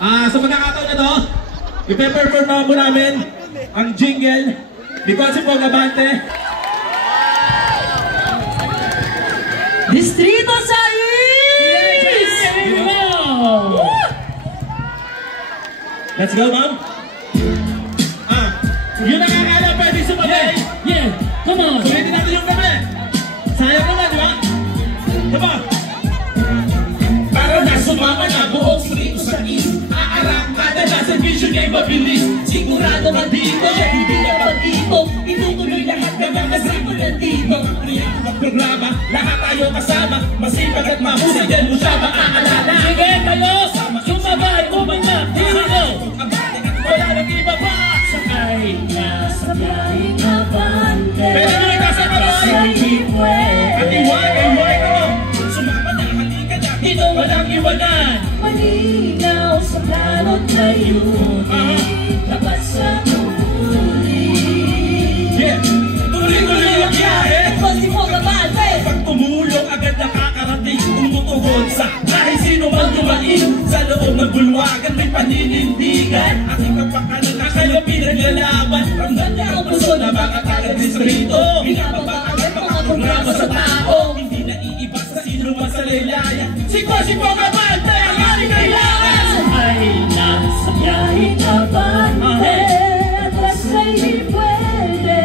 Sa pagkakataon na to, ipe-perform na po namin ang jingle ni Consipo Gabante. Distrito sa East! Let's go, ma'am. Yun ang akala pwede sumabay. Yeah, come on. Sulitin natin yung gabi. Sayang naman, di ba? Diba? Para na sumama na buong street sa East. Aarang kada na servisyo niya'y mabilis. Sigurado ka dito, siya hindi na pag-ito. Itutuloy lahat ka na masiko nandito. Ang programa, lahat tayo kasama. Masipag at mahusay, yan mo siya maaalala. Sige kayo, sumabay, umanga, dito. Wala nang iba pa. Sakay na sa biyaheng Abante. Pero may kasabay. At iwag ka mo. Sumama na, halika na. Dito walang iwanan. Malinaw sa plano't layunin. Dapat sa tuli. Yeah, tuloy-tuloy ang biyahe. Consipo Gabante. Pag tumulong agad nakakarating. Tumutugon sa kahit sino man dumain. Sa loob ng bulwagan may paninindigan. Aking kapakanan na kayo pinaglalaban. Ramdam niya ang puso na mga taga-distrito. Binababa agad mga programa sa tao. Hindi na iiba sa sino man sa laylaya. Si Consipo Gabante ang aming kailangan. Ay nasa biyaheng Abante. At wasa'y di pwede.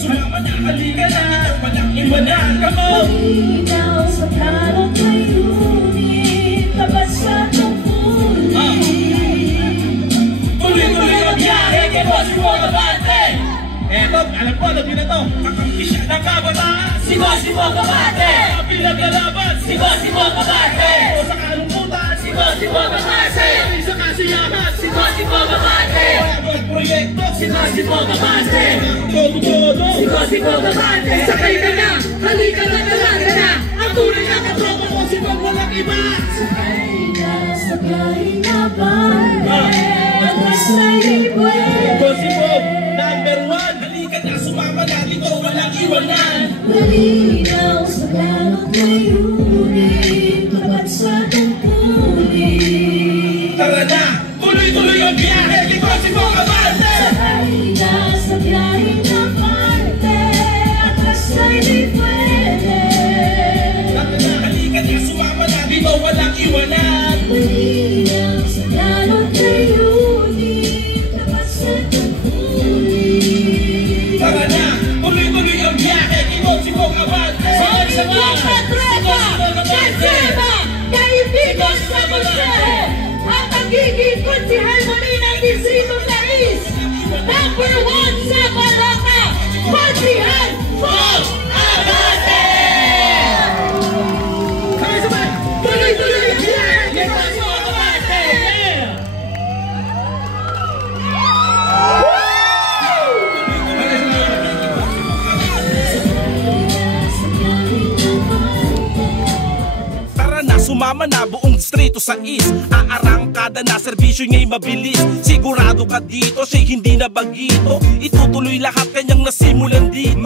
Sumama na, halika na. Walang iwanan ka mo. Malinaw sa plano't layunin. Dapat sa tungkulin. Tuloy-tuloy ang biyahe kay Consipo Gabante. Eto, alam ko, alam niyo na to. Kakampi siya ng kabataan. Si Consipo Gabante. Ang pinaglalaban. Si Consipo Gabante. O sa kalungkutan. Si Consipo Gabante. Sa kasiyahan. Si Consipo Gabante. Ang proyekto. Si Consipo Gabante. Todo-todo. Si Consipo Gabante. Sakay ka na. Halika na, talaga na. Ang tunay na katropa ko si Pag walang iba. Sakay na sa biyaheng Abante. At wasa'y di pwede. Consipo, number 1. Halika na, sumama na. Dito walang iwanan. Malinaw sa plano't layunin. Dapat sa tungkulin. Tara na, tuloy-tuloy ang biyahe ni Consipo Gabante. Sakay na sa biyaheng Abante. At wasa'y di pwede. Tara na, halika na, sumama na. Dito walang iwanan. Malinaw sa plano't layunin. Dapat sa tungkulin. Tara na, tuloy-tuloy ang biyahe ni Consipo Gabante. Sa mga katropa, kasama, kaibigan sa museho, ang magiging konsihalmoni ng Distrito sa East. Number 1 sa Balata, Konsihal Pog Abante! Sabay-sabay, tuloy-tuloy ang biyahe ni Consipo Gabante. Tara na, sumama na buong distrito sa East. Aarangkada na, servisyo niya'y mabilis. Sigurado ka dito, siya'y hindi na bagito. Itutuloy lahat kanyang nasimulan din.